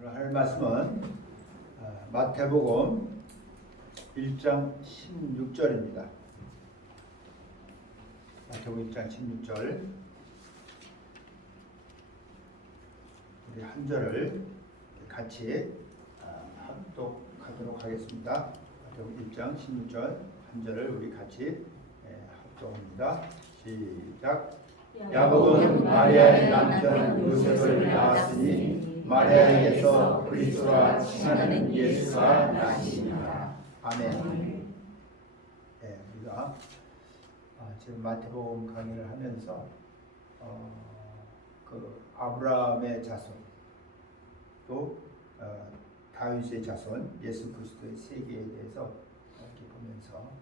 오늘 할 말씀은 마태복음 1장 16절입니다. 마태복음 1장 16절 우리 한 절을 같이 합독하도록 하겠습니다. 마태복음 1장 16절 한 절을 우리 같이 합독합니다. 시작. 야곱은 마리아의 남편 요셉을 낳았으니 마리아에게서 그리스도라 칭하는 예수가 나시니라. 아멘. 네, 우리가 지금 마태복음 강의를 하면서 그 아브라함의 자손 또 다윗의 자손 예수 그리스도의 세계에 대해서 이렇게 보면서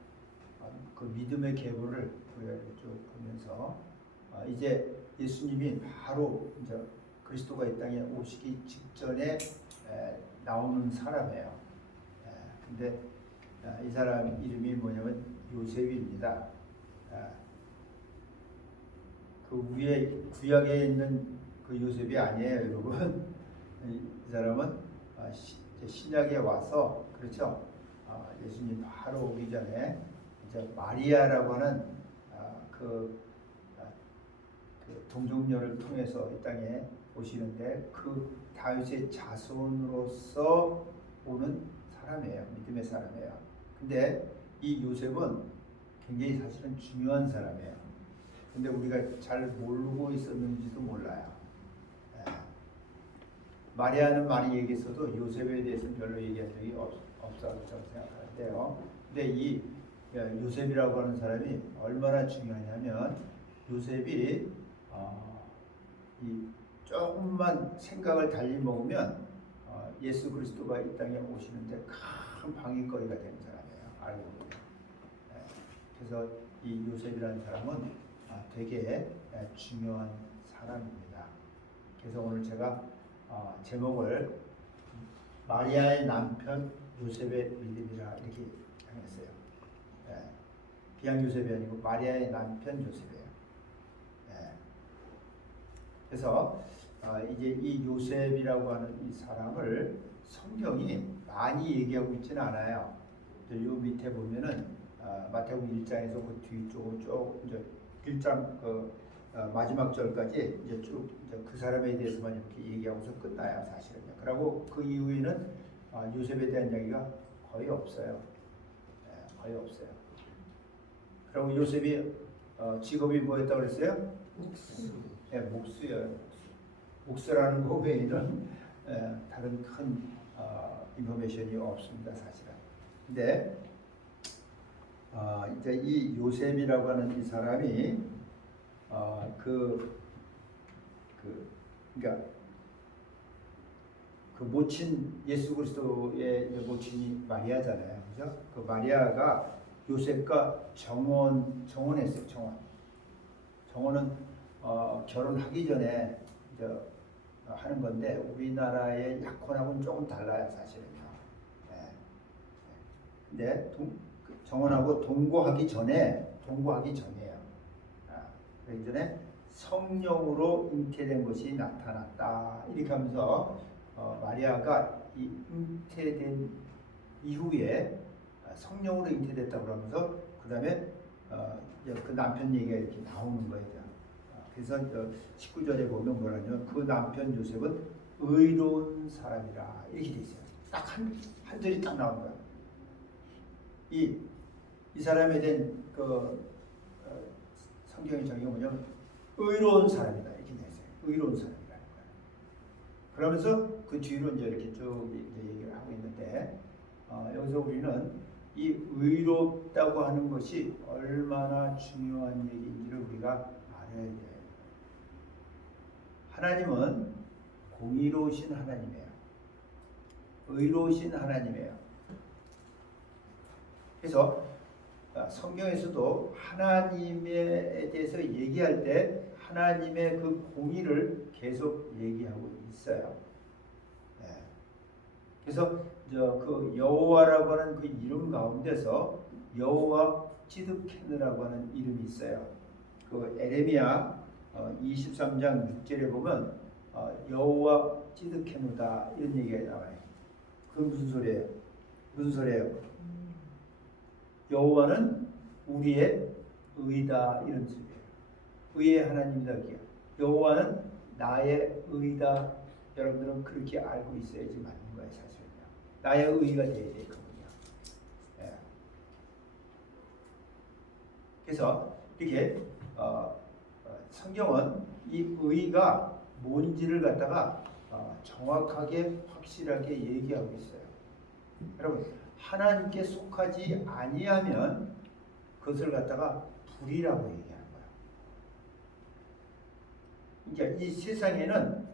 그 믿음의 계보를 우리가 쭉 보면서 이제 예수님이 바로 이제 그리스도가 이 땅에 오시기 직전에 나오는 사람이에요. 근데 이 사람 이름이 뭐냐면 요셉입니다. 그 위에 구약에 있는 그 요셉이 아니에요, 여러분. 이 사람은 신약에 와서 그렇죠. 예수님 바로 오기 전에 이제 마리아라고 하는 그 동정녀를 통해서 이 땅에 오시는데 그 다윗의 자손으로서 오는 사람이에요. 믿음의 사람이에요. 근데 이 요셉은 굉장히 사실은 중요한 사람이에요. 근데 우리가 잘 모르고 있었는지도 몰라요. 마리아는 많이 얘기했어도 요셉에 대해서는 별로 얘기한 적이 없다고 생각하는데요. 근데 이 요셉이라고 하는 사람이 얼마나 중요하냐면 요셉이 이 조금만 생각을 달리 먹으면 예수 그리스도가 이 땅에 오시는데 큰 방해거리가 되는 사람이에요. 알고 보면. 그래서 이 요셉이라는 사람은 되게 중요한 사람입니다. 그래서 오늘 제가 제목을 마리아의 남편 요셉의 믿음이라 이렇게 정했어요. 그냥 요셉이 아니고 마리아의 남편 요셉이에요. 그래서 이제 이 요셉이라고 하는 이 사람을 성경이 많이 얘기하고 있지는 않아요. 요 밑에 보면은 마태복음 1장에서 그 뒤쪽으로 쭉 이제 1장 그 마지막 절까지 이제 쭉 그 사람에 대해서만 이렇게 얘기하고서 끝나요, 사실은요. 그리고 그 이후에는 요셉에 대한 이야기가 거의 없어요. 거의 없어요. 그리고 요셉이 직업이 뭐였다고 그랬어요? 목수예요. 목수라는 거 외에는 다른 큰 인포메이션이 없습니다, 사실은. 근데 이제 이 요셉이라고 하는 이 사람이 그러니까 그 모친 예수 그리스도의 모친이 마리아잖아요, 그죠? 그 마리아가 요셉과 정혼했어요. 정혼은 결혼하기 전에 이제 하는 건데 우리나라의 약혼하고는 조금 달라요, 사실은요. 근데 정혼하고 동거하기 전이에요. 그러기 전에 성령으로 잉태된 것이 나타났다. 이렇게 하면서 마리아가 이 잉태된 이후에 성령으로 잉태됐다고 하면서 그 다음에 그 남편 얘기가 이렇게 나오는 거예요. 그래서 19절에 보면 뭐라냐면 그 남편 요셉은 의로운 사람이라 이렇게 돼 있어요. 딱 한 절이 딱 나오는 거야. 이 사람에 대한 그 성경의 정의가 뭐냐면 의로운 사람이다 이렇게 돼 있어요. 의로운 사람이라는 거야. 그러면서 그 뒤로 이제 이렇게 쭉 얘기를 하고 있는데 여기서 우리는 이 의롭다고 하는 것이 얼마나 중요한 얘기인지를 우리가 알아야 돼요. 하나님은 공의로우신 하나님이에요. 의로우신 하나님이에요. 그래서 성경에서도 하나님에 대해서 얘기할 때 하나님의 그 공의를 계속 얘기하고 있어요. 그래서 그 여호와라고 하는 그 이름 가운데서 여호와 찌드케느라고 하는 이름이 있어요. 그 에레미야 23장 6절에 보면 여호와 찌득해노다 이런 얘기가 나와요. 그건 무슨 소리예요? 무슨 소리예요? 여호와는 우리의 의다 이런 뜻이에요. 의의 하나님이다. 여호와는 나의 의다. 여러분들은 그렇게 알고 있어야지 맞는 거예요. 사실은요. 나의 의가 돼야 돼 그분이요. 예. 그래서 이렇게 성경은 이 의가 뭔지를 갖다가 정확하게 확실하게 얘기하고 있어요. 여러분 하나님께 속하지 아니하면 그것을 갖다가 불이라고 얘기하는 거예요. 그러니까 이 세상에는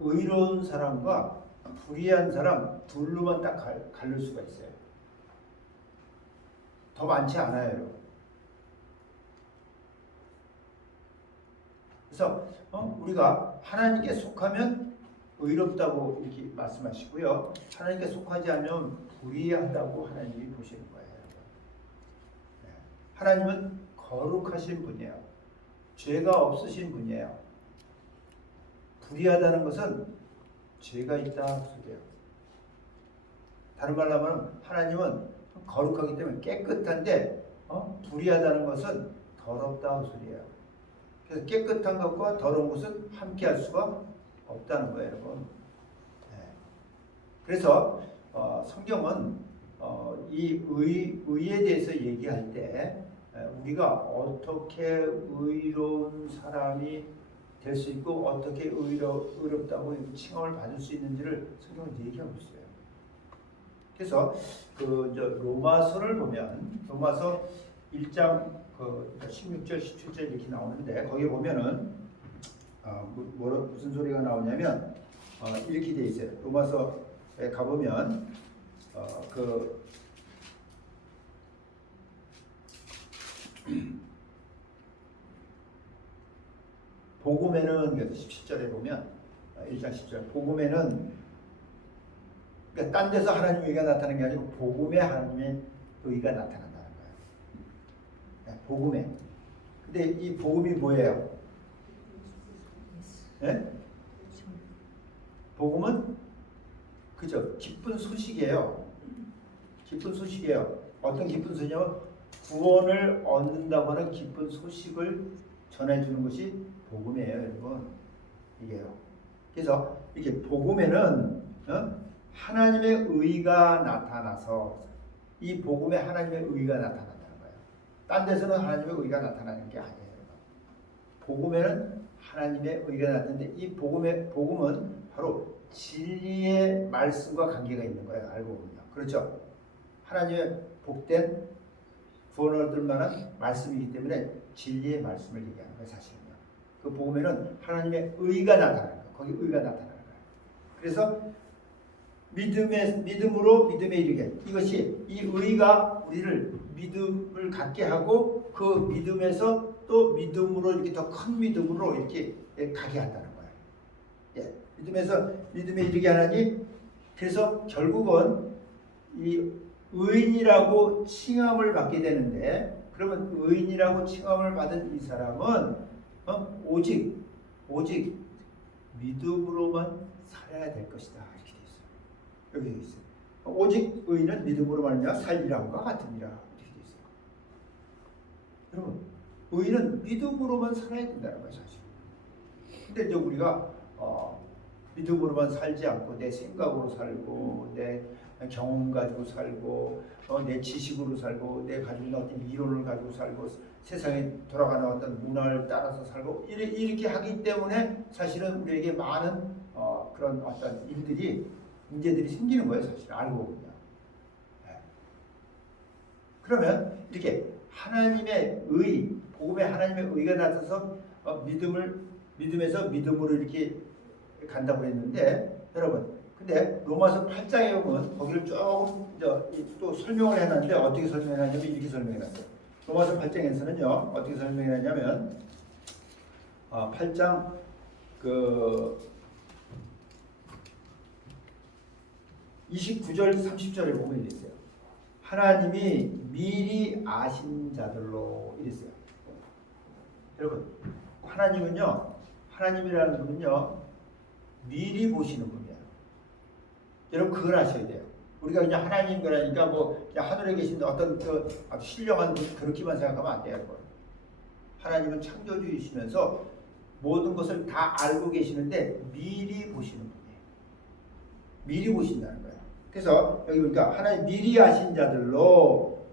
의로운 사람과 불의한 사람 둘로만 딱 갈릴 수가 있어요. 더 많지 않아요, 여러분. 그래서 우리가 하나님께 속하면 의롭다고 이렇게 말씀하시고요. 하나님께 속하지 않으면 불의하다고 하나님이 보시는 거예요. 네. 하나님은 거룩하신 분이에요. 죄가 없으신 분이에요. 불의하다는 것은 죄가 있다 소리예요. 다른 말로 하면 하나님은 거룩하기 때문에 깨끗한데 불의하다는 것은 더럽다 소리예요. 그래서 깨끗한 것과 더러운 것은 함께할 수가 없다는 거예요, 여러분. 네. 그래서 성경은 이 의에 대해서 얘기할 때 우리가 어떻게 의로운 사람이 될 수 있고 어떻게 의롭다고 칭함을 받을 수 있는지를 성경은 얘기하고 있어요. 그래서 로마서를 보면 로마서 1장 16절 17절 이렇게 나오는데 거기 보면은 무슨 소리가 나오냐면 이렇게 돼 있어요. 로마서에 가보면 복음에는 17절에 보면 1장 10절 복음에는 그러니까 딴 데서 하나님의 의가 나타나는 게 아니고 복음에 하나님의 의가 나타난다는 거예요. 복음에. 근데 이 복음이 뭐예요? 네? 복음은 그죠? 기쁜 소식이에요. 기쁜 소식이에요. 어떤 기쁜 소식이냐면 구원을 얻는다고 하는 기쁜 소식을 전해주는 것이 복음이에요, 여러분. 이게요. 그래서 이렇게 복음에는 하나님의 의가 나타나서 이 복음에 하나님의 의가 나타난다는 거예요. 딴 데서는 하나님의 의가 나타나는 게 아니에요. 복음에는 하나님의 의가 나타나는데 이 복음은 바로 진리의 말씀과 관계가 있는 거예요. 알고 보면. 그렇죠? 하나님의 복된 구원을 얻을 만한 말씀이기 때문에 진리의 말씀을 얘기하는 거예요. 사실은요. 그 복음에는 하나님의 의가 나타나는 거예요. 거기 의가 나타나는 거예요. 그래서 믿음으로 믿음에 이르게 이것이 이 의가 우리를 믿음을 갖게 하고 그 믿음에서 또 믿음으로 이렇게 더 큰 믿음으로 이렇게 가게 한다는 거예요. 예, 믿음에서 믿음에 이르게 하나니 그래서 결국은 이 의인이라고 칭함을 받게 되는데 그러면 의인이라고 칭함을 받은 이 사람은 오직 믿음으로만 살아야 될 것이다 이렇게 돼 있어요. 여기 돼 있어요. 오직 의인은 믿음으로 말미암아 살리라함과 같으니라 이렇게 돼 있어요. 여러분 의인은 믿음으로만 살아야 된다는 거예요 사실. 근데 이제 우리가 믿음으로만 살지 않고 내 생각으로 살고 내 경험 가지고 살고 내 지식으로 살고 내 가지고 있는 어떤 이론을 가지고 살고 세상에 돌아가는 어떤 문화를 따라서 살고 이렇게 하기 때문에 사실은 우리에게 많은 그런 어떤 문제들이 생기는 거예요 사실 알고 보면. 네. 그러면 이렇게 하나님의 의 복음에 하나님의 의가 나타나서 믿음에서 믿음으로 이렇게 간다고 했는데 여러분 근데 로마서 8장에 보면 거기를 조금 또 설명을 해놨는데 어떻게 설명해놨냐면 이렇게 설명해놨어요. 로마서 8장에서는요 어떻게 설명해놨냐면 8장 29절 30절에 보면 이랬어요. 하나님이 미리 아신 자들로 이랬어요. 여러분 하나님은요 하나님이라는 분은요 미리 보시는 분이에요. 여러분 그걸 아셔야 돼요. 우리가 그냥 하나님 거라니까 뭐 그냥 하늘에 계신 어떤 그 아주 신령한 분 그렇게만 생각하면 안 돼요. 여러분. 하나님은 창조주이시면서 모든 것을 다 알고 계시는데 미리 보시는 분이에요. 미리 보신다는 거예요. 그래서 여기 보니까 하나님 미리 아신 자들로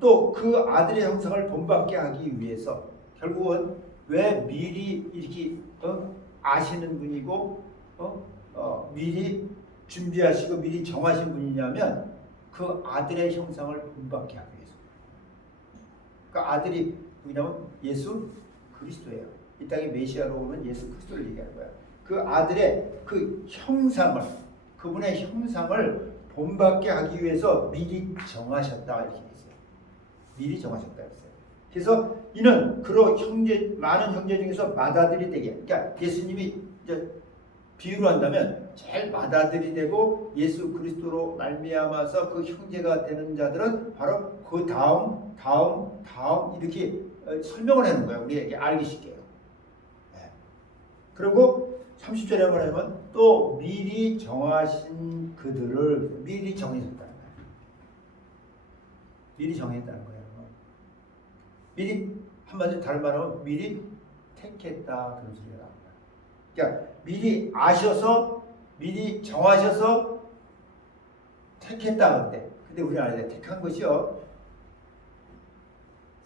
또 그 아들의 형상을 본받게 하기 위해서 결국은 왜 미리 이렇게 아시는 분이고 미리 준비하시고 미리 정하신 분이냐면 그 아들의 형상을 본받게 하기 위해서. 그 아들이 누구냐면 예수 그리스도예요. 이 땅에 메시아로 오는 예수 그리스도를 얘기하는 거야. 그 아들의 그 형상을, 그분의 형상을 본받게 하기 위해서 미리 정하셨다 이렇게 했어요. 미리 정하셨다 했어요. 그래서 이는 그로 많은 형제 중에서 맏아들이 되게, 그러니까 예수님이 이제 비유로 한다면 제일 맏아들이 되고 예수 그리스도로 말미암아서 그 형제가 되는 자들은 바로 그 다음 이렇게 설명을 하는 거예요. 우리에게 알기 쉽게요. 네. 그리고 30절에 말하면 또 미리 정하신 그들을 미리 정했다는 거예요. 미리 정했다는 거예요. 미리 한마디로 다른 말로 미리 택했다 그런 소리가 나옵니다. 그러니까 미리 아셔서 미리 정하셔서 택했다 근데 우리 안에 택한 것이요.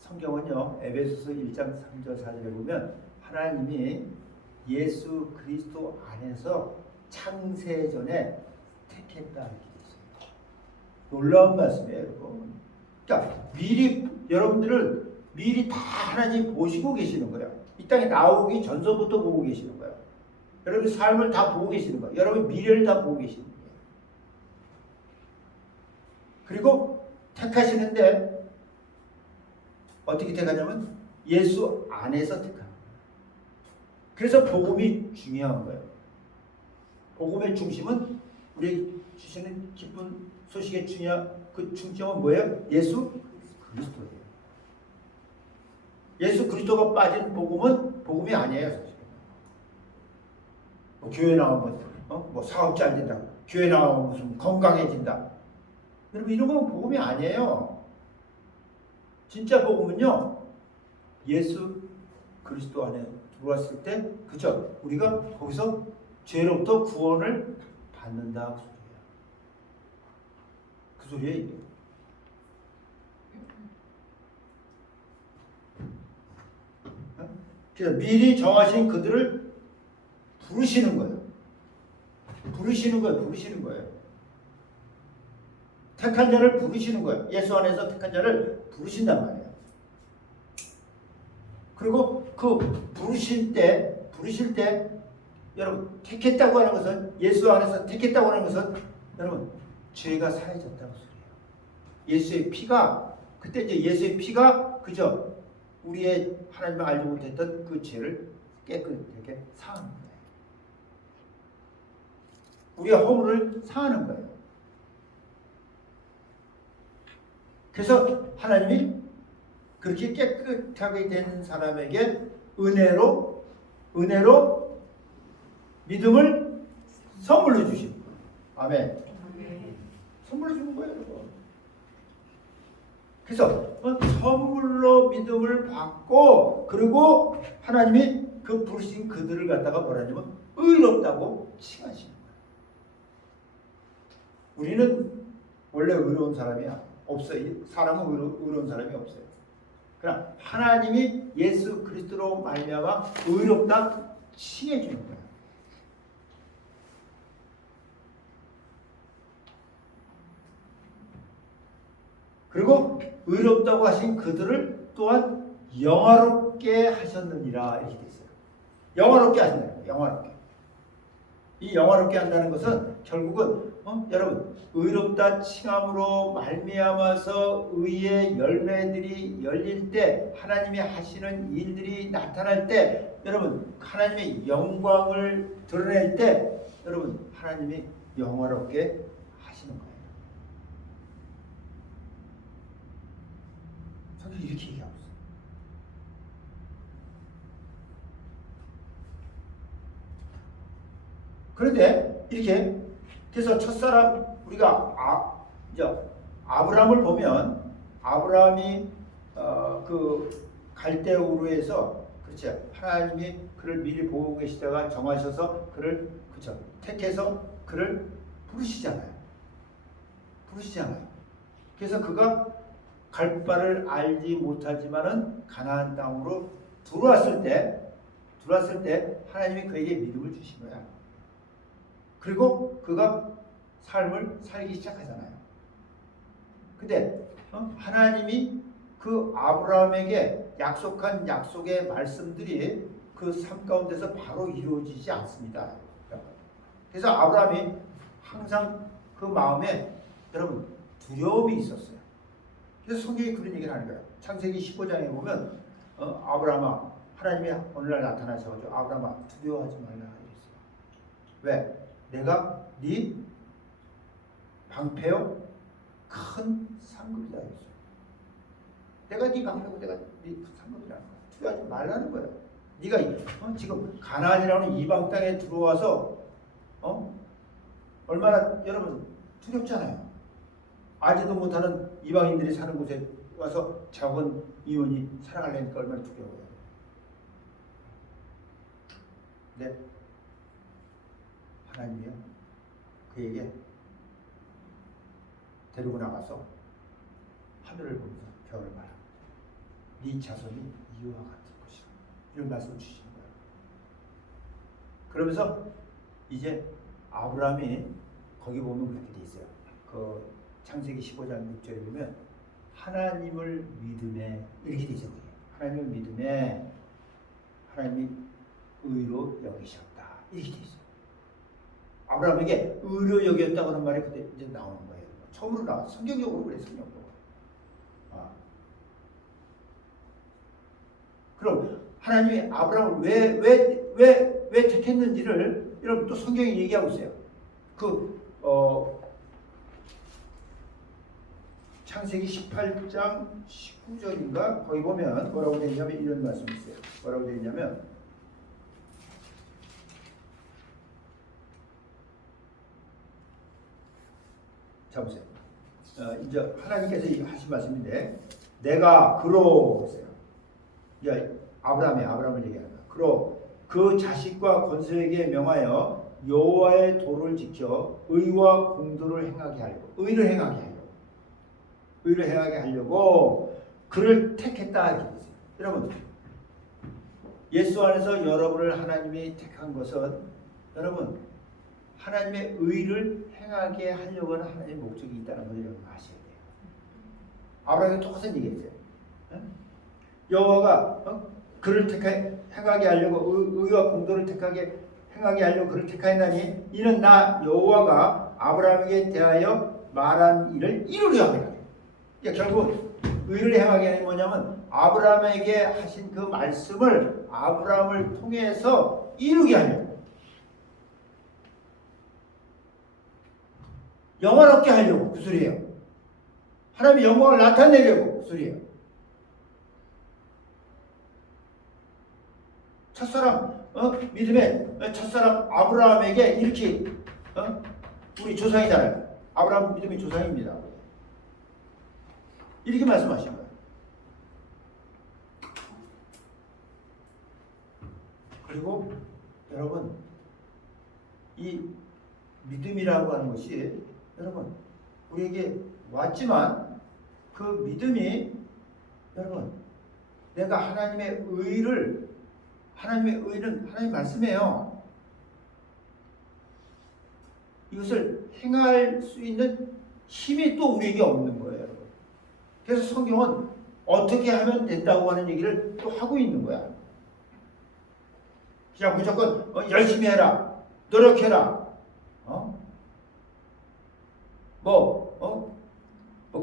성경은요. 에베소서 1장 3절 4절에 보면 하나님이 예수 그리스도 안에서 창세전에 택했다 이렇게 있어요. 놀라운 말씀이에요, 여러분. 그러니까 여러분들을 미리 다 하나님 보시고 계시는 거예요. 이 땅에 나오기 전서부터 보고 계시는 거예요. 여러분의 삶을 다 보고 계시는 거예요. 여러분의 미래를 다 보고 계시는 거예요. 그리고 택하시는데 어떻게 택하냐면 예수 안에서 택합니다. 그래서 복음이 중요한 거예요. 복음의 중심은 우리 주시는 기쁜 소식의 그 중점은 뭐예요? 예수 그리스도예요. 예수 그리스도가 빠진 복음은 복음이 아니에요. 사실. 뭐 교회 나오면 뭐 사업 잘 된다. 교회 나오면 무슨 건강해진다. 여러분 이런 건 복음이 아니에요. 진짜 복음은요. 예수 그리스도 안에 들어왔을 때 그죠? 우리가 거기서 죄로부터 구원을 받는다 그 소리예요. 이게. 그래서 미리 정하신 그들을 부르시는 거예요. 부르시는 거예요. 택한 자를 부르시는 거예요. 예수 안에서 택한 자를 부르신단 말이에요. 그리고 그 부르실 때 여러분 택했다고 하는 것은 예수 안에서 택했다고 하는 것은 여러분 죄가 사해졌다는 소리예요. 예수의 피가 그때 이제 예수의 피가 그저 우리의 하나님을 알지 못했던 그 죄를 깨끗하게 사하는 거예요. 우리의 허물을 사하는 거예요. 그래서 하나님이 그렇게 깨끗하게 된 사람에게 은혜로 믿음을 선물로 주신 거예요. 아멘. 선물로 주는 거예요, 여러분. 그래서 선물로 믿음을 받고 그리고 하나님이 그 부르신 그들을 갖다가 뭐라냐면 의롭다고 칭하시는 거예요. 우리는 원래 의로운 사람이 없어요. 사람은 의로운 사람이 없어요. 그러나 하나님이 예수 그리스도로 말미암아 의롭다 칭해 주는 거예요. 그리고 의롭다고 하신 그들을 또한 영화롭게 하셨느니라 이렇게 돼 있어요. 영화롭게 하신다는 거예요. 영화롭게. 이 영화롭게 한다는 것은 결국은 여러분 의롭다 칭함으로 말미암아서 의의 열매들이 열릴 때 하나님이 하시는 일들이 나타날 때 여러분 하나님의 영광을 드러낼 때 여러분 하나님이 영화롭게 하시는 거예요. 성경이 이렇게 얘기하고 있어요. 그런데 이렇게 그래서 첫사람 우리가 이제 아브라함을 보면 아브라함이 그 갈대우르에서 그렇죠. 하나님이 그를 미리 보고 계시다가 정하셔서 그를 그렇죠. 택해서 그를 부르시잖아요. 그래서 그가 갈 바를 알지 못하지만은 가나안 땅으로 들어왔을 때 하나님이 그에게 믿음을 주신 거야. 그리고 그가 삶을 살기 시작하잖아요. 근데 하나님이 그 아브라함에게 약속한 약속의 말씀들이 그 삶 가운데서 바로 이루어지지 않습니다. 그래서 아브라함이 항상 그 마음에 여러분 두려움이 있었어요. 그래서 성경이 그런 얘기를 하는 거예요. 창세기 15장에 보면 아브라함아 하나님이 오늘날 나타나셔가지고 아브라함아 두려워하지 말라 이랬어요. 왜? 내가 네 방패요 큰 상급이다 이랬어요. 내가 네 방패고 내가 네 상급이라는 거야. 두려워하지 말라는 거예요. 네가 지금 가나안이라는 이방 땅에 들어와서 얼마나 여러분 두렵잖아요. 알지도 못하는 이방인들이 사는 곳에 와서 작은 이혼이 살아가려니까 얼마나 두려워요. 근데 하나님이요 그에게 데리고 나가서 하늘을 보면서 별을 말하 네 자손이 이와 같을 것이라 이런 말씀을 주시는 거예요. 그러면서 이제 아브라함이 거기 보면 그렇게 돼 있어요. 그 창세기 15장 6절에 보면 하나님을 믿음에 이렇게 되죠. 하나님을 믿음에 하나님이 의로 여기셨다 이렇게 돼 있어요. 아브라함에게 의로 여겼다고 하는 말이 그때 이제 나오는 거예요. 처음으로 나와 성경적으로 그래 성경적으로. 그럼 하나님이 아브라함을 왜 택했는지를 여러분 또 성경이 얘기하고 있어요. 창세기 18장 19절인가 거기 보면 뭐라고 되어 있냐면 이런 말씀이 있어요. 뭐라고 되어 있냐면 자 보세요. 이제 하나님께서 하신 말씀인데 내가 그로 보세요. 이제 아브라함을 얘기하는 거야. 그로 그 자식과 권세에게 명하여 여호와의 도를 지켜 의와 공도를 행하게 하려고 의를 행하게 하려고 그를 택했다 이렇게 있어요. 여러분 예수 안에서 여러분을 하나님이 택한 것은 여러분 하나님의 의를 행하게 하려고 하는 하나님의 목적이 있다는 것을 여러분 아셔야 돼요. 아브라함이 똑같은 얘기했어요. 여호와가 그를 행하게 하려고 의와 공도를 행하게 하려고 그를 택하였나니 이는 나 여호와가 아브라함에게 대하여 말한 일을 이루려 함이라. 그러니까 결국 의를 행하게 하는 게 뭐냐면 아브라함에게 하신 그 말씀을 아브라함을 통해서 이루게 하려고 영화롭게 하려고 그 소리예요. 하나님의 영광을 나타내려고 그 소리예요. 첫사람 믿음의 첫사람 아브라함에게 이렇게 우리 조상이잖아요. 아브라함 믿음의 조상입니다. 이렇게 말씀하신 거예요. 그리고 여러분 이 믿음이라고 하는 것이 여러분 우리에게 왔지만 그 믿음이 여러분 내가 하나님의 의는 하나님 말씀이에요. 이것을 행할 수 있는 힘이 또 우리에게 없는 거예요. 여러분. 그래서 성경은 어떻게 하면 된다고 하는 얘기를 또 하고 있는 거야. 그냥 무조건 열심히 해라, 노력해라,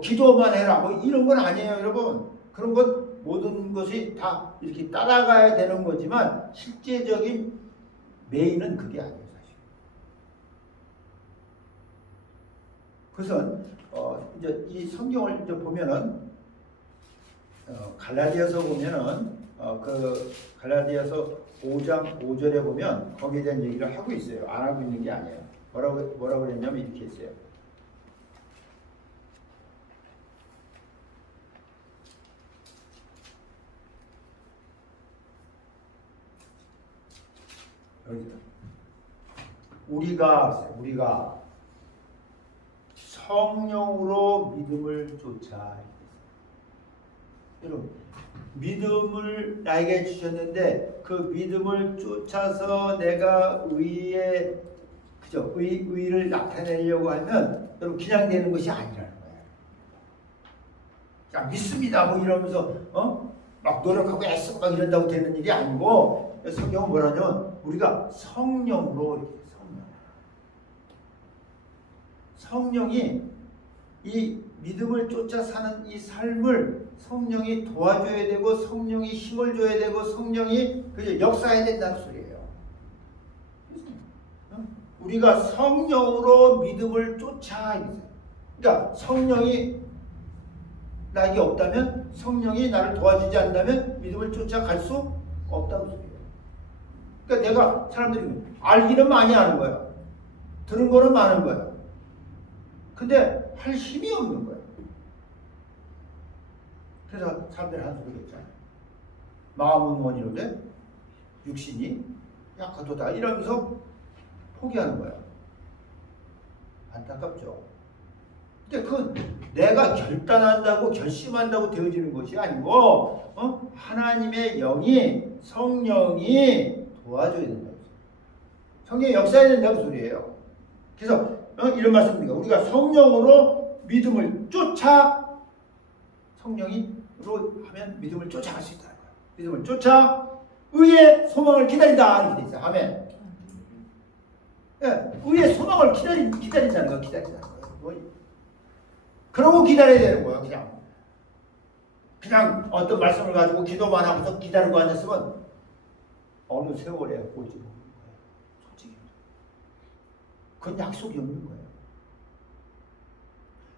기도만 해라, 이런 건 아니에요, 여러분. 그런 것 모든 것이 다 이렇게 따라가야 되는 거지만 실제적인 메인은 그게 아니에요, 사실. 그래서 이제 이 성경을 이제 보면은 갈라디아서 보면은 그 갈라디아서 5장 5절에 보면 거기에 대한 얘기를 하고 있어요. 안 하고 있는 게 아니에요. 뭐라고 그랬냐면 이렇게 했어요. 우리가 성령으로 믿음을 쫓아. 여러분, 믿음을 나에게 주셨는데 그 믿음을 쫓아서 내가 의를 나타내려고 하면 여러분 그냥 되는 것이 아니라는 거예요. 그냥 믿습니다 뭐 이러면서 막 노력하고 애쓰고 막 이런다고 되는 일이 아니고, 성경은 뭐라냐면 우리가 성령으로 성령이 이 믿음을 쫓아 사는 이 삶을 성령이 도와줘야 되고 성령이 힘을 줘야 되고 성령이 역사해야 된다는 소리예요. 우리가 성령으로 믿음을 쫓아. 그러니까 성령이 나에게 없다면, 성령이 나를 도와주지 않는다면 믿음을 쫓아갈 수 없다는 소리예요. 그러니까 내가 사람들이 알기는 많이 아는 거야. 들은 거는 많은 거야. 근데 할 힘이 없는 거야. 그래서 사람들이 하는 소리가 있잖아요. 마음은 원이로되 육신이 약하도다 이러면서 포기하는 거야. 안타깝죠. 근데 그건 내가 결단한다고 결심한다고 되어지는 것이 아니고 하나님의 영이, 성령이 도와줘야 된다고. 성령이 역사해야 된다고 소리예요. 그래서 이런 말씀입니다. 우리가 성령으로 믿음을 쫓아, 성령으로 하면 믿음을 쫓아갈 수 있다는 거예요. 믿음을 쫓아 의의 소망을 기다린다 이렇게 돼 있어요. 아멘. 예, 의의 소망을 기다린다는 거, 기다린다는 거예요. 그러고 기다려야 되는 거예요. 그냥 어떤 말씀을 가지고 기도만 하고서 기다리고 앉았으면 어느 세월에 올지 모르는 거예요. 솔직히. 그건 약속이 없는 거예요.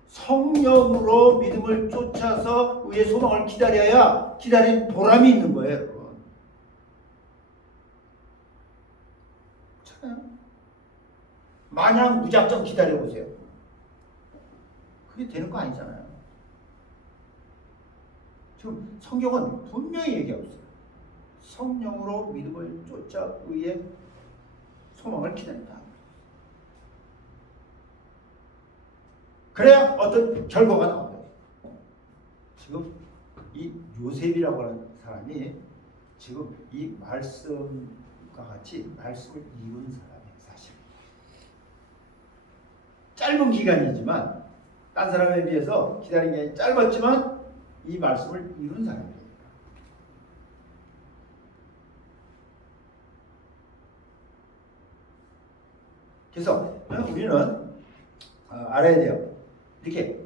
성령으로 믿음을 쫓아서 의의 소망을 기다려야 기다린 보람이 있는 거예요, 여러분. 그렇잖아요. 마냥 무작정 기다려보세요. 그게 되는 거 아니잖아요. 지금 성경은 분명히 얘기하고 있어요. 성령으로 믿음을 쫓아 의의 소망을 기다린다. 그래야 어떤 결과가 나옵니다. 지금 이 요셉이라고 하는 사람이 지금 이 말씀과 같이 말씀을 이룬 사람이에요. 사실 짧은 기간이지만 딴 사람에 비해서 기다린 게 짧았지만 이 말씀을 이룬 사람이에요. 그래서 우리는 알아야 돼요. 이렇게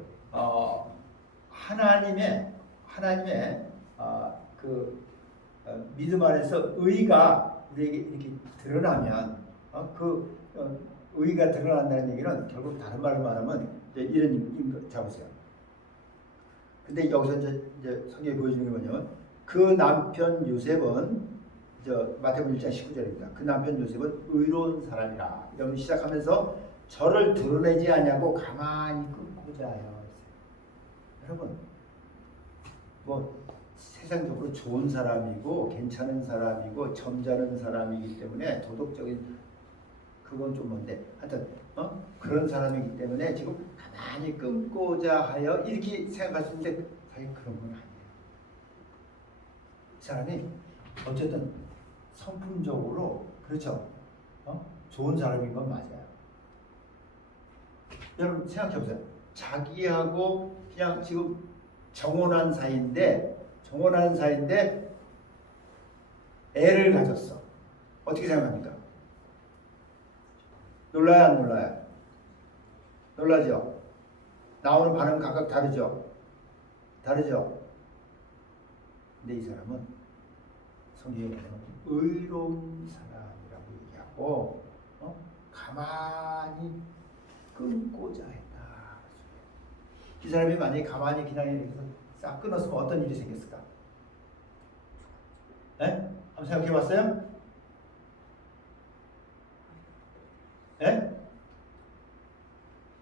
하나님의 믿음 안에서 의가 우리에게 이렇게 드러나면 의가 드러난다는 얘기는 결국 다른 말로 말하면 이런 잡으세요. 근데 여기서 이제 성경이 보여주는 게 뭐냐면 그 남편 요셉은 마태복음 1장 19절입니다. 그 남편 요셉은 의로운 사람이라 이러면 시작하면서 저를 드러내지 않냐고 가만히 끊고자 하여. 여러분 세상적으로 좋은 사람이고 괜찮은 사람이고 점잖은 사람이기 때문에 도덕적인 그건 좀 뭔데 하여튼 그런 사람이기 때문에 지금 가만히 끊고자 하여 이렇게 생각할 수 있는데 사실 그런 건 아니에요. 이 사람이 어쨌든 성품적으로 그렇죠. 좋은 사람인 건 맞아요. 여러분 생각해보세요. 자기하고 그냥 지금 정혼한 사이인데 애를 가졌어. 어떻게 생각합니까? 놀라요, 안 놀라요? 놀라죠? 나오는 반응 각각 다르죠? 근데 이 사람은 성경에 보면 의로운 사람이라고 얘기하고 가만히 끊고자 했다. 이 사람이 만약에 가만히 그냥 싹 끊었으면 어떤 일이 생겼을까? 네? 한번 생각해 봤어요? 예?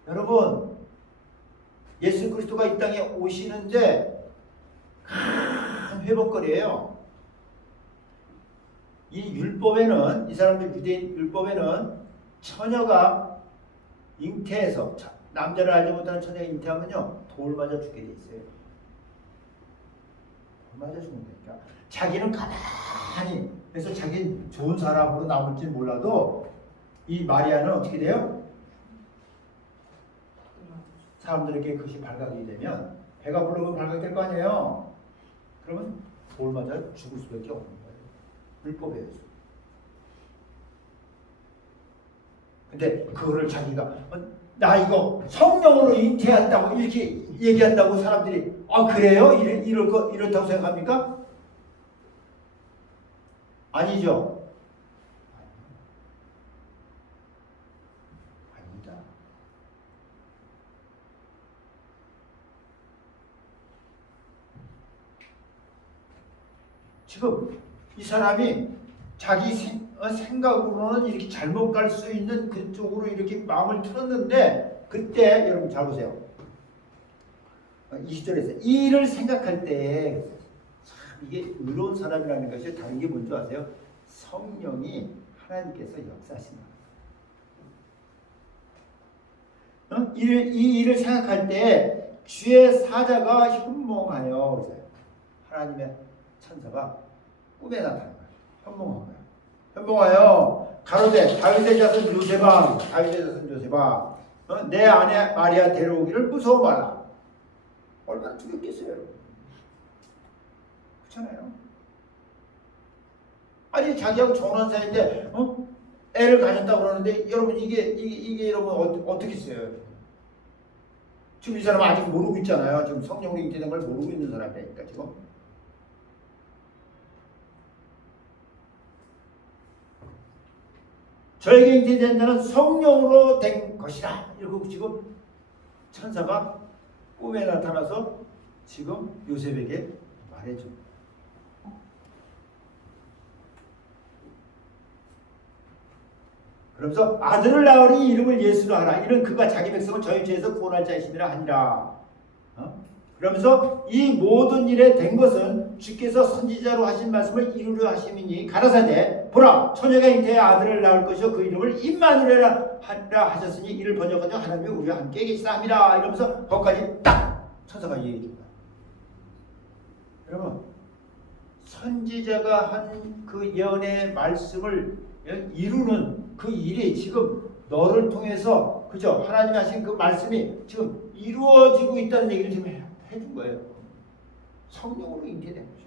여러분, 예수 그리스도가 이 땅에 오시는데 큰 회복거리예요. 이 율법에는, 이 사람들 유대인 율법에는 처녀가 잉태해서, 남자를 알지 못하는 처녀가 잉태하면요 돌 맞아 죽게 돼 있어요. 돌 맞아 죽는 거니까 자기는 가만히, 그래서 자기 좋은 사람으로 남을지 몰라도 이 마리아는 어떻게 돼요? 사람들에게 그것이 발각이 되면, 배가 부르면 발각될 거 아니에요. 그러면 돌 맞아 죽을 수밖에 없는 거예요. 율법에 의해서. 근데 그거를 자기가 나 이거 성령으로 잉태한다고 이렇게 얘기한다고 사람들이 그래요? 이렇다고 생각합니까? 아니죠. 아닙니다. 지금 이 사람이 자기 생각으로는 이렇게 잘못 갈 수 있는 그쪽으로 이렇게 마음을 틀었는데, 그때 여러분 잘 보세요. 20절에서 이 일을 생각할 때 참 이게 의로운 사람이라는 것이 다른 게 뭔지 아세요? 성령이 하나님께서 역사하신다. 이 일을 생각할 때 주의 사자가 현몽하여, 하나님의 천사가 꿈에 나타난 거예요. 현몽한 거예요. 현몽하여 가로되 다윗의 자손 요셉아, 내 아내 마리아 데려오기를 무서워 마라. 얼마나 두렵겠어요, 여러분. 그렇잖아요. 아니 자기하고 결혼한 사이인데 애를 가졌다고 그러는데, 여러분 이게 여러분 어떻게 써요? 지금 이 사람은 아직 모르고 있잖아요. 지금 성령으로 잉태된 걸 모르고 있는 사람이니까 지금. 저에게 잉태된 자는 성령으로 된 것이라. 이러고 지금 천사가 꿈에 나타나서 지금 요셉에게 말해줍니다. 그러면서 아들을 낳으니 이름을 예수로 하라. 이는 그가 자기 백성을 저희 죄에서 구원할 자이심이라 하니라. 그러면서 이 모든 일에 된 것은 주께서 선지자로 하신 말씀을 이루려 하심이니 가라사대 보라 처녀가 잉태해 아들을 낳을 것이요 그 이름을 임마누엘이라 하셨으니 이를 번역하여 하나님이 우리와 함께 계시다 함이라. 이러면서 거기까지 딱 천사가 얘기해 줍니다. 여러분, 선지자가 한 그 예언의 말씀을 이루는 그 일이 지금 너를 통해서, 그죠? 하나님이 하신 그 말씀이 지금 이루어지고 있다는 얘기를 지금 해준 거예요. 성령으로 잉태된 거죠.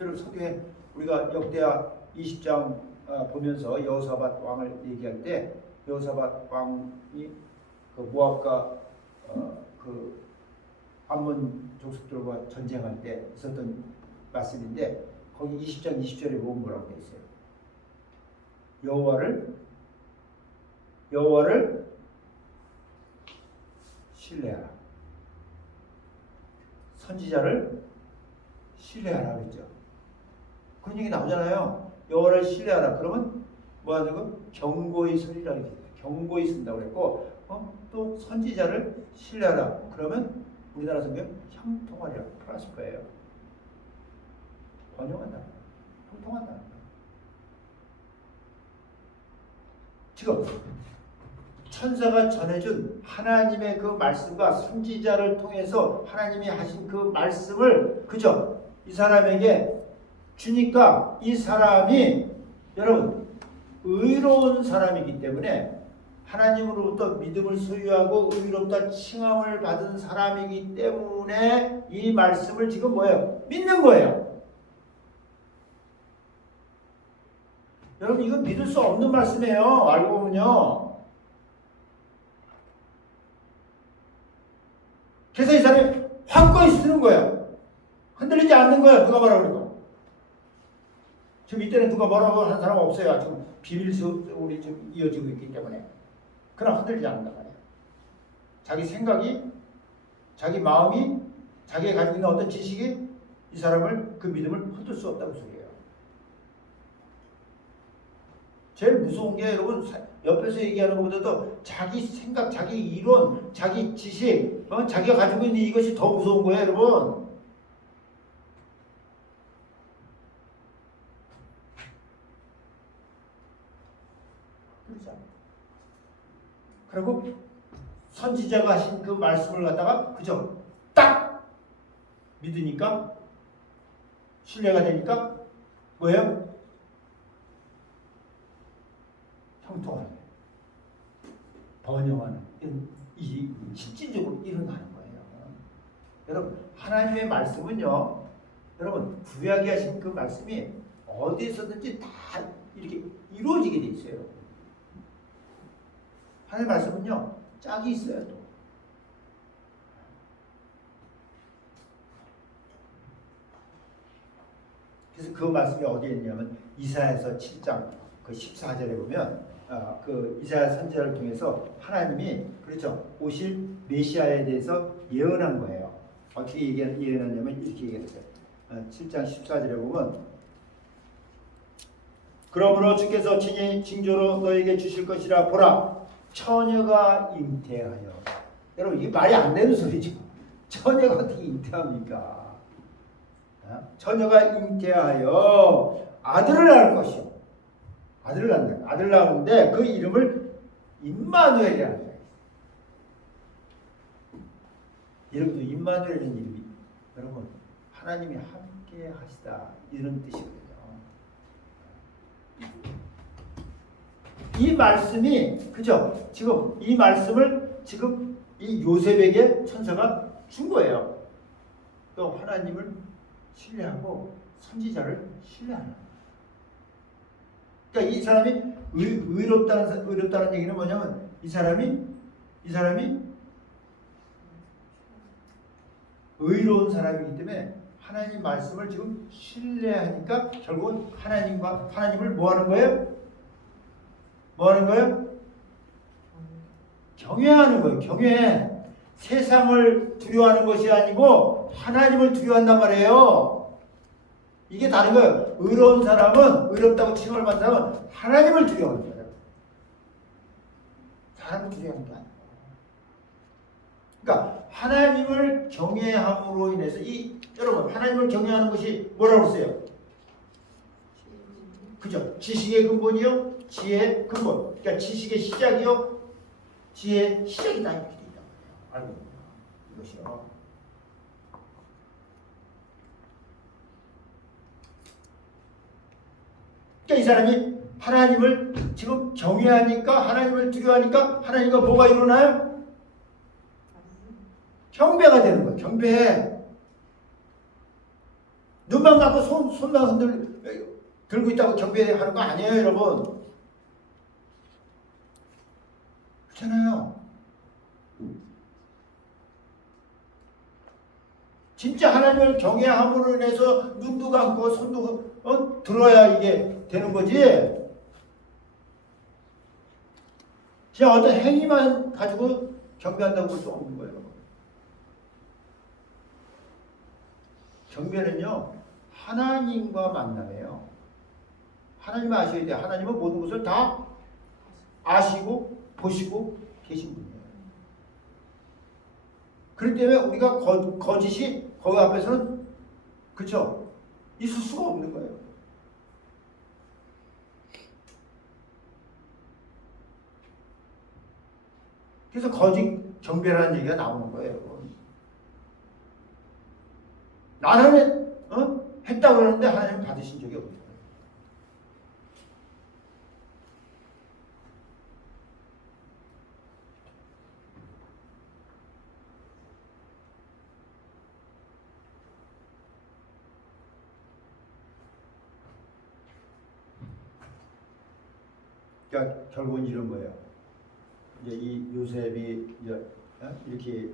여러분, 성경에 우리가 역대하 20장 보면서 여호사밧 왕을 얘기할 때, 여호사밧 왕이 그 모압과 그 암몬 족속들과 전쟁할 때 있었던 말씀인데, 거기 20장 20절에 보면 뭐라고 되어 있어요? 여호와를 신뢰하라. 선지자를 신뢰하라 그랬죠. 그런 얘기 나오잖아요. 여호와를 신뢰하라. 그러면 뭐 하는 거? 경고히 서리라 이렇게 경고히 쓴다고 그랬고, 또 선지자를 신뢰하라. 그러면 우리나라 성경 형통하리라 플러스 거예요. 번영한다. 형통한다. 지금 천사가 전해준 하나님의 그 말씀과 선지자를 통해서 하나님이 하신 그 말씀을, 그죠? 이 사람에게 주니까 이 사람이, 여러분, 의로운 사람이기 때문에, 하나님으로부터 믿음을 소유하고 의롭다 칭함을 받은 사람이기 때문에 이 말씀을 지금 뭐예요? 믿는 거예요. 여러분, 이건 믿을 수 없는 말씀이에요. 알고 보면요. 그래서 이 사람이 확고히 쓰는 거예요. 흔들리지 않는 거예요. 누가 뭐라고 그러고. 지금 이때는 누가 뭐라고 하는 사람 없어요. 지금 비밀 우리 지금 이어지고 있기 때문에. 그러나 흔들리지 않는단 말이에요. 자기 생각이, 자기 마음이, 자기가 가지고 있는 어떤 지식이 이 사람을, 그 믿음을 흔들 수 없다고 소리해요. 제일 무서운 게 여러분 옆에서 얘기하는 것보다도 자기 생각, 자기 이론, 자기 지식, 자기가 가지고 있는 이것이 더 무서운 거예요, 여러분. 그렇죠? 그리고 선지자가 하신 그 말씀을 갖다가 그죠? 딱 믿으니까 신뢰가 되니까 뭐예요? 형통하게 번영하는 이 실질적으로 일어나는 거예요. 여러분 하나님의 말씀은요, 여러분 구약에 하신 그 말씀이 어디서든지 다 이렇게 이루어지게 돼 있어요. 하나님의 말씀은요 짝이 있어요 또. 그래서 그 말씀이 어디에 있냐면 이사야서 7장 그 14절에 보면 그 이사야 선지자를 통해서 하나님이 그렇죠 오실 메시아에 대해서 예언한 거예요. 어떻게 예언했냐면 이렇게 얘기했어요. 7장 14절에 보면 그러므로 주께서 친히 징조로 너에게 주실 것이라 보라 처녀가 잉태하여. 여러분 이게 말이 안 되는 소리죠. 처녀가 어떻게 잉태합니까? 처녀가 잉태하여 아들을 낳을 것이요. 아들을 낳는다. 아들을 낳는데 그 이름을 임마누엘이라는 거예요. 여러분도 임마누엘이라는 이름이 여러분 하나님이 함께 하시다 이런 뜻이거든요. 이 말씀이 그죠? 지금 이 말씀을 지금 이 요셉에게 천사가 준 거예요. 또 하나님을 신뢰하고 선지자를 신뢰하는. 그러니까 이 사람이 의롭다는 얘기는 뭐냐면 이 사람이 의로운 사람이기 때문에 하나님 말씀을 지금 신뢰하니까 결국은 하나님을 뭐 하는 거예요? 뭐 하는 거예요? 경외하는 거예요. 경외. 세상을 두려워하는 것이 아니고 하나님을 두려워한단 말이에요. 이게 다른 거예요. 의로운 사람은 의롭다고 칭을 받는 사람은 하나님을 두려워하는 거예요. 사람을 두려워하는 게 아니고. 그러니까 하나님을 경외함으로 인해서 여러분 하나님을 경외하는 것이 뭐라고 했어요? 그죠? 지식의 근본이요, 지혜의 근본. 그러니까 지식의 시작이요, 지혜의 시작이다 이렇게 돼 있단 말이에요. 알고 있나? 이것이요. 그러니까 이 사람이 하나님을 지금 경외하니까 하나님을 두려워하니까 하나님과 뭐가 일어나요? 경배가 되는 거예요. 경배. 눈만 감고 손만 들고 있다고 경배하는 거 아니에요, 여러분. 그렇잖아요. 진짜 하나님을 경외함으로 인해서 눈도 감고 손도 들어야 이게 되는 거지. 그냥 어떤 행위만 가지고 경배한다고 볼 수 없는 거예요. 경배는요 하나님과 만남이에요. 하나님 아셔야 돼요. 하나님은 모든 것을 다 아시고 보시고 계신 분이에요. 그렇기 때문에 우리가 거짓이 거기 앞에서는 그렇죠 있을 수가 없는 거예요. 그래서 거짓 경배라는 얘기가 나오는 거예요. 나는 했다고 그러는데 하나님은 받으신 적이 없는 거예요. 그러니까 결국은 이런 거예요. 이제 이 요셉이 이렇게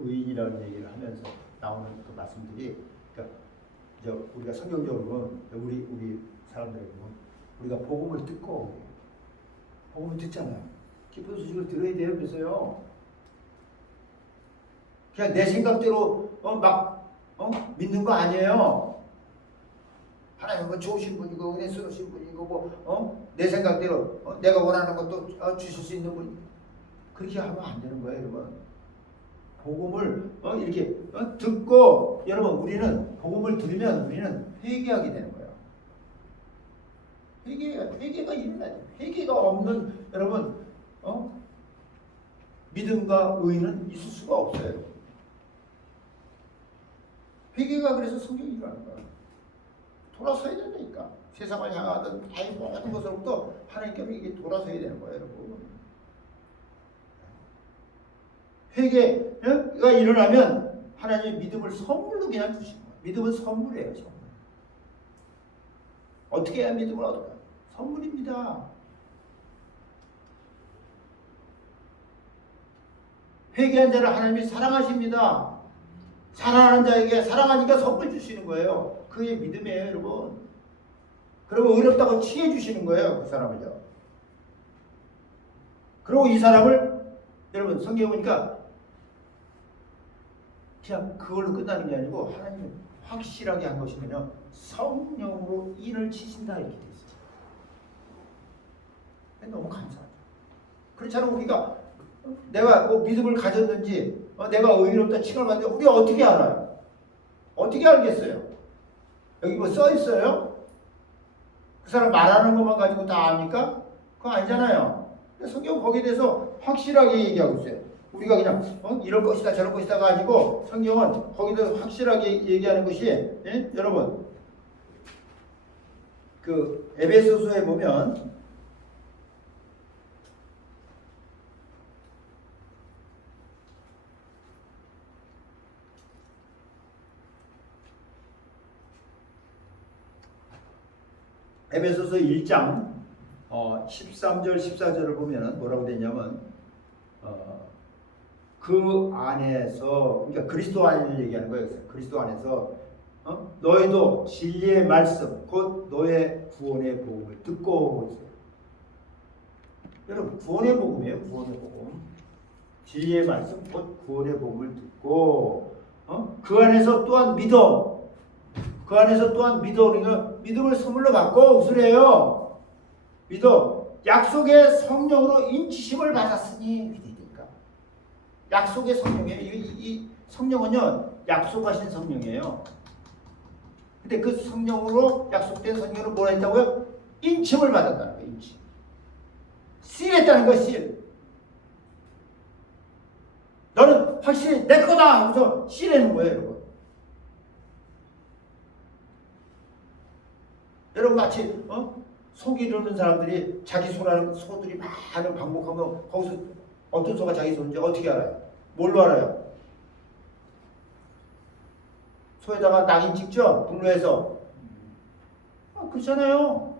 의인이라는 얘기를 하면서 나오는 그 말씀들이, 그러니까 우리가 성경적으로 보면 우리 사람들이 보면 우리가 복음을 듣잖아요. 기쁜 소식을 들어야 돼요. 그래서요. 그냥 내 생각대로 믿는 거 아니에요. 하나님은 좋으신 분이고 은혜스러우신 분이고 내 생각대로 내가 원하는 것도 주실 수 있는 분. 그렇게 하면 안 되는 거예요, 여러분. 복음을 이렇게 듣고 여러분 우리는 복음을 들으면 우리는 회개하게 되는 거예요. 회개가 일어나요. 회개가 없는 여러분 믿음과 의는 있을 수가 없어요. 회개가 그래서 성경이 일어나는 거예요. 돌아서야 된다니까. 세상을 향하던 다른 모든 것으로부터 하나님께로 이게 돌아서야 되는 거예요, 여러분. 회개가 일어나면 하나님의 믿음을 선물로 그냥 주시는 거예요. 믿음은 선물이에요, 선물. 어떻게 해야 믿음을 얻을까요? 선물입니다. 회개한 자를 하나님이 사랑하십니다. 사랑하는 자에게 사랑하니까 선물 주시는 거예요. 그게 믿음이에요, 여러분. 그리고 어렵다고 치해 주시는 거예요, 그 사람을요. 그리고 이 사람을 여러분 성경에 보니까 그냥 그걸로 끝나는 게 아니고 하나님은 확실하게 한 것이면요, 성령으로 인을 치신다 이렇게 돼 있어요. 너무 감사하죠. 그렇잖아. 우리가 내가 믿음을 가졌는지 내가 의롭다 칭을 받는데 우리가 어떻게 알아요? 어떻게 알겠어요? 여기 뭐 써 있어요? 그 사람 말하는 것만 가지고 다 압니까? 그거 아니잖아요. 성경 거기에 대해서 확실하게 얘기하고 있어요. 우리가 그냥 이럴 것이다 저럴 것이다 가지고 성경은 거기서 확실하게 얘기하는 것이 여러분 그 에베소서에 보면 에베소서 1장 13절 14절을 보면 뭐라고 되냐면 그 안에서 그러니까 그리스도 안을 얘기하는 거예요. 그리스도 안에서 너희도 진리의 말씀 곧 너의 구원의 복음을 듣고 있어요. 여러분 구원의 복음이에요. 구원의 복음. 진리의 말씀 곧 구원의 복음을 듣고 그 안에서 또한 믿어. 그 안에서 또한 믿어. 우리가 믿음을 선물로 받고 웃으래요. 믿어. 약속의 성령으로 인치심을 받았으니 믿으니까. 약속의 성령이에요. 이 성령은요 약속하신 성령이에요. 근데 그 성령으로 약속된 성령으로 뭐라 했다고요? 인침을 받았다는 거예요. 인침. 씨했다는 거예요. 씨. 너는 확실히 내 거다 하면서 씨라는 거예요, 여러분. 여러분 마치 소 기르는 사람들이 자기 소라는 소들이 많은 방목하면 거기서 어떤 소가 자기 소인지 어떻게 알아요? 뭘로 알아요? 소에다가 낙인 찍죠? 분로해서. 그렇잖아요.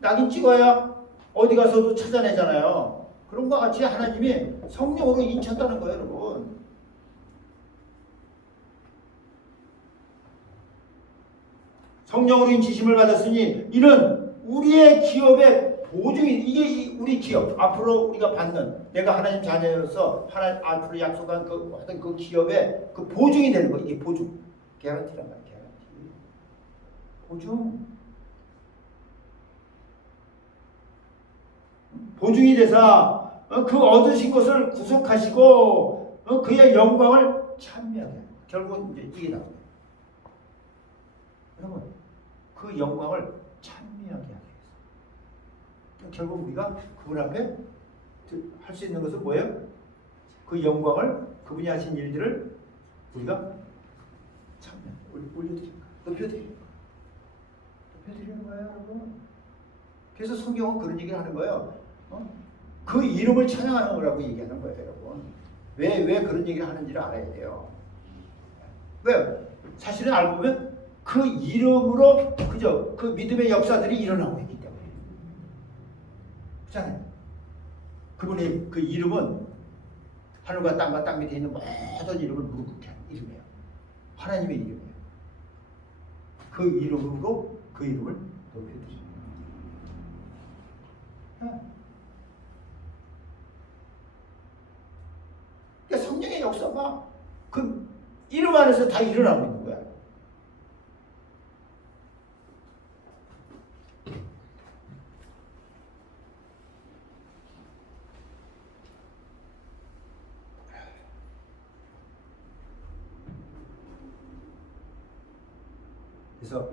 낙인 찍어야 어디 가서도 찾아내잖아요. 그런 것 같이 하나님이 성령으로 인쳤다는 거예요, 여러분. 성령으로 인치심을 받았으니 이는 우리의 기업의 보증이 이게 우리 기업 앞으로 우리가 받는 내가 하나님 자녀로서 하나님 앞으로 약속한 그 어떤 그 기업의 그 보증이 되는 거 이게 보증 개런티란 말이야. 개런티 보증 보증이 돼서 그 얻으신 것을 구속하시고 그의 영광을 찬미하게 결국은 이제 이게 나옵니다. 여러분 그 영광을 찬미하게 하기 위해서 결국 우리가 그분 앞에 할 수 있는 것은 뭐예요? 그 영광을 그분이 하신 일들을 우리가 올려드리는 거예요. 높여드리는 거예요, 여러분. 그래서 성경은 그런 얘기를 하는 거예요. 그 이름을 찬양하는 거라고 얘기하는 거예요, 여러분. 왜 그런 얘기를 하는지를 알아야 돼요. 왜? 사실은 알고 보면 그 이름으로 그죠? 그 믿음의 역사들이 일어나고 있기 때문에. 그렇잖아요. 그분의 그 이름은 하늘과 땅과 땅 밑에 있는 모든 이름을 무릎 꿇게 하는 이름이에요. 하나님의 이름이에요. 그 이름으로 그 이름을 높여드립니다. 그러니까 성령의 역사가 그 이름 안에서 다 일어나고 있는 거야. 그래서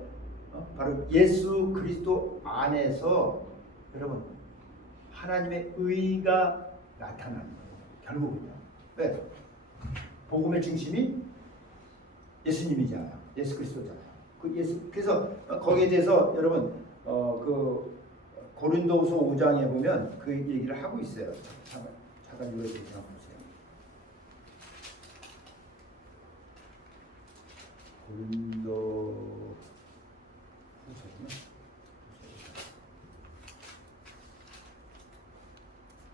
바로 예수 그리스도 안에서 여러분 하나님의 의가 나타나는 거예요. 결국은요. 왜? 복음의 중심이 예수님이잖아요. 예수 그리스도잖아요. 그래서 거기에 대해서 여러분 그 고린도후서 5장에 보면 그 얘기를 하고 있어요. 잠깐 읽어드릴게요. 보세요. 고린도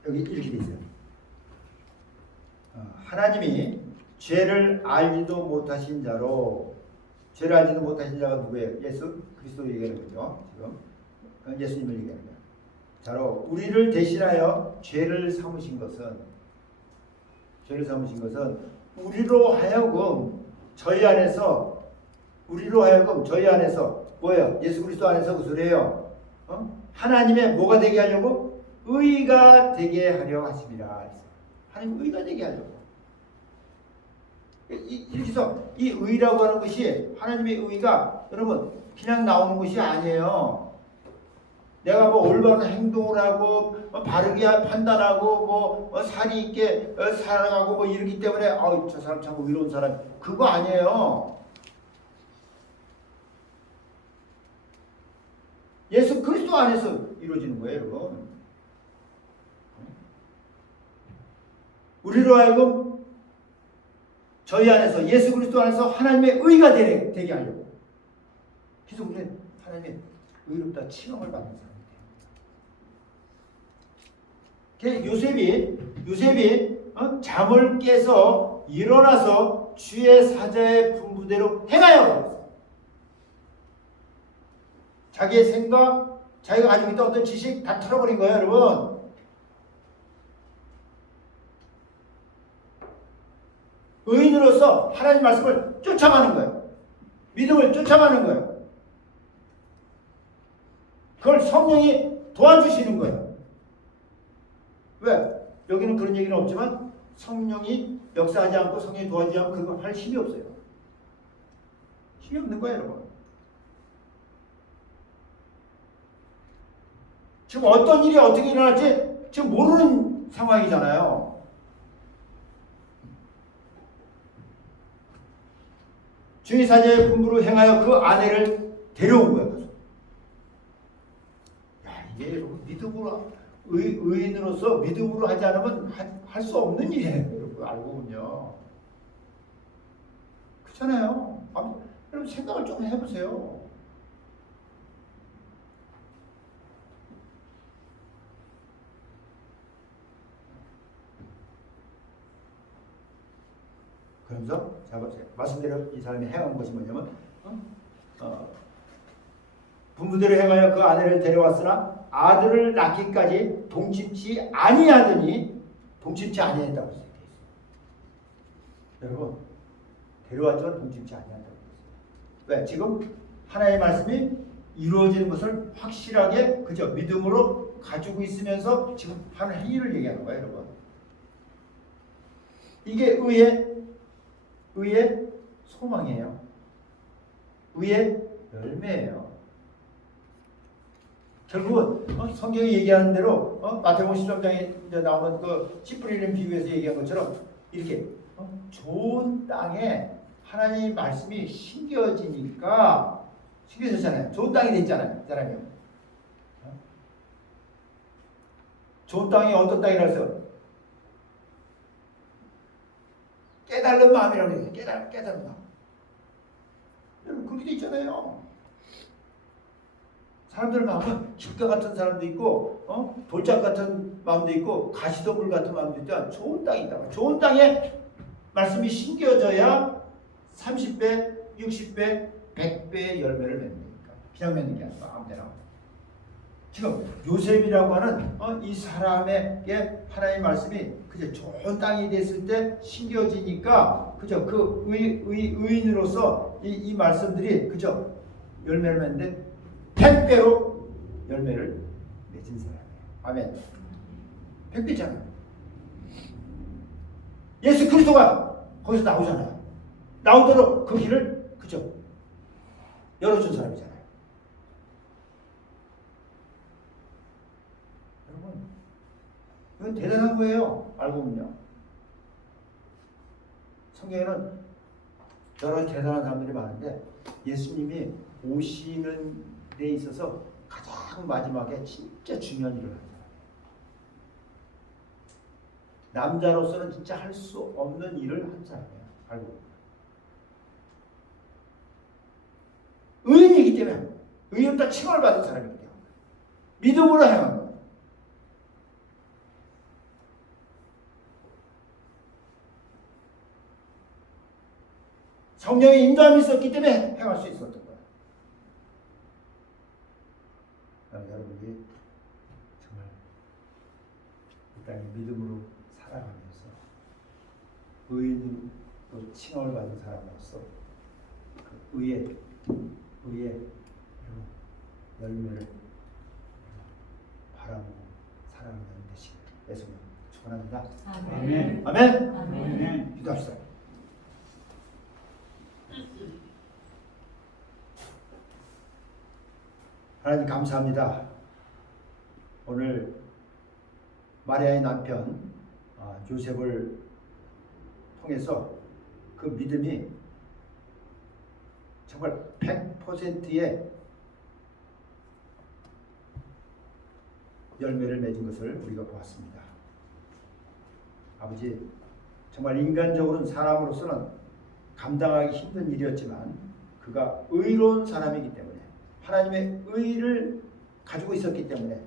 여기 이렇게 돼 있어요. 하나님이 죄를 알지도 못하신 자로, 죄를 알지도 못하신 자가 누구예요? 예수 그리스도 얘기하는 거죠. 지금 예수님을 얘기하는 거예요. 자로 우리를 대신하여 죄를 삼으신 것은 우리로 하여금 저희 안에서 뭐예요? 예수 그리스도 안에서 그 소리예요. 하나님의 뭐가 되게 하려고? 의가 되게 하려 하심이라. 하나님 의가 되게 하려고. 이렇게 해서 이 의라고 하는 것이, 하나님의 의가 여러분 그냥 나오는 것이 아니에요. 내가 뭐 올바른 행동을 하고 바르게 판단하고 뭐 살이 있게 살아가고 뭐 이러기 때문에 저 사람 참 의로운 사람, 그거 아니에요. 예수 그리스도 안에서 이루어지는 거예요, 여러분. 우리로 하여금 저희 안에서, 예수 그리스도 안에서 하나님의 의가 되게 하려고. 그래서 우리는 하나님의 의롭다 칭함을 받는 사람이에요. 요셉이 잠을 깨서 일어나서 주의 사자의 분부대로 행하여. 자기의 생각, 자기가 가지고 있던 어떤 지식 다 털어버린 거예요, 여러분. 의인으로서 하나님 말씀을 쫓아가는 거예요. 믿음을 쫓아가는 거예요. 그걸 성령이 도와주시는 거예요. 왜? 여기는 그런 얘기는 없지만 성령이 역사하지 않고 성령이 도와주지 않고 그거 할 힘이 없어요. 힘이 없는 거예요, 여러분. 지금 어떤 일이 어떻게 일어날지 지금 모르는 상황이잖아요. 주의 사자의 분부로 행하여 그 아내를 데려온 거예요. 야, 이게 여러분 믿음으로, 의인으로서 믿음으로 하지 않으면 할 수 없는 일이에요. 여러분 알고 보면요. 그렇잖아요. 여러분 생각을 좀 해보세요. 그러면서 말씀대로 이 사람이 행한 것이 뭐냐면 분부대로 행하여 그 아내를 데려왔으나 아들을 낳기까지 동침치 아니하더니, 동침치 아니했다고 되어 있어요. 여러분 데려왔지만 동침치 아니한다고 되어 있어요. 왜? 지금 하나님의 말씀이 이루어지는 것을 확실하게 그저 믿음으로 가지고 있으면서 지금 하는 행위를 얘기하는 거예요, 여러분. 이게 의의 소망이에요. 의의 열매예요. 결국은 성경이 얘기하는 대로 마태복음 13장에 나오는 그 씨 뿌리는 비유에서 얘기한 것처럼 이렇게 좋은 땅에 하나님의 말씀이 심겨지니까, 심겨졌잖아요. 좋은 땅이 됐잖아요, 사람이요. 좋은 땅이 어떤 땅이라고 해서 깨달은 마음이라고 해요. 깨달은 마음. 여러분 그렇게 돼 있잖아요. 사람들 마음은 길가 같은 사람도 있고 돌짝 같은 마음도 있고 가시덤불 같은 마음도 있다. 좋은 땅이 있다. 좋은 땅에 말씀이 심겨져야 30배, 60배, 100배의 열매를 맺으니까. 그냥 맺는 게 아니라 아무데나. 지금 요셉이라고 하는 이 사람에게 하나님의 말씀이 그저 좋은 땅이 됐을 때 심겨지니까 그저 그 의인으로서 이 말씀들이 그저 열매를 맺는데 100배로 열매를 맺은 사람이에요. 아멘. 100배잖아요. 예수 그리스도가 거기서 나오잖아요. 나오도록 그 길을 그저 열어준 사람이잖아요. 여러분, 이건 대단한 거예요. 알고 보면요. 성경에는 여러 대단한 사람들이 많은데 예수님이 오시는 데 있어서 가장 마지막에 진짜 중요한 일을 한 사람. 남자로서는 진짜 할 수 없는 일을 한 사람이에요. 알고 보면. 의인이기 때문에, 의인다 칭함을 받은 사람이기 때문에 믿음으로 행한 거예요. 성령의 인도함이 있었기 때문에 행할 수 있었던 거예요. 여러분이 정말 이 땅에 믿음으로 살아가면서 의인으로 칭함을 받은 사람으로서 그 의의 열매를 바라보고 살아가는 되시길 예수님 축원합니다. 아멘. 아멘. 아멘. 기도합시다. 하나님 감사합니다. 오늘 마리아의 남편 요셉을 통해서 그 믿음이 정말 100%의 열매를 맺은 것을 우리가 보았습니다. 아버지, 정말 인간적으로는 사람으로서는 감당하기 힘든 일이었지만 그가 의로운 사람이기 때문에 하나님의 의를 가지고 있었기 때문에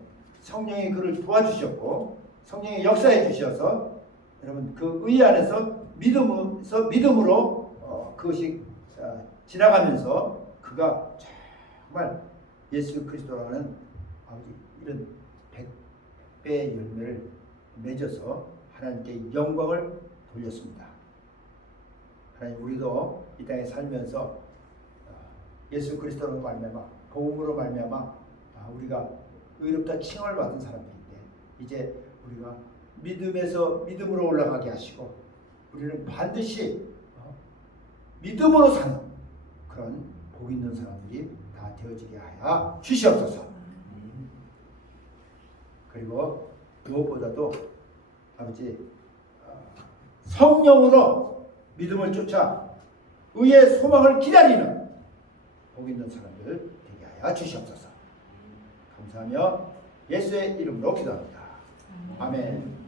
성령이 그를 도와주셨고 성령이 역사해 주셔서 여러분 그 의 안에서 믿음으로 그것이 지나가면서 그가 정말 예수 그리스도라는 아버지 이런 100배의 열매를 맺어서 하나님께 영광을 돌렸습니다. 하나님, 우리도 이 땅에 살면서 예수 그리스도로 말미암아 복음으로 말미암아 우리가 의롭다 칭함을 받은 사람들인데 이제 우리가 믿음으로 올라가게 하시고 우리는 반드시 믿음으로 사는 그런 복 있는 사람들이 다 되어지게 하여 주시옵소서. 그리고 무엇보다도 아버지 성령으로 믿음을 쫓아 의의 소망을 기다리는 복 있는 사람들 되게 하여 주시옵소서. 감사하며 예수의 이름으로 기도합니다. 아멘.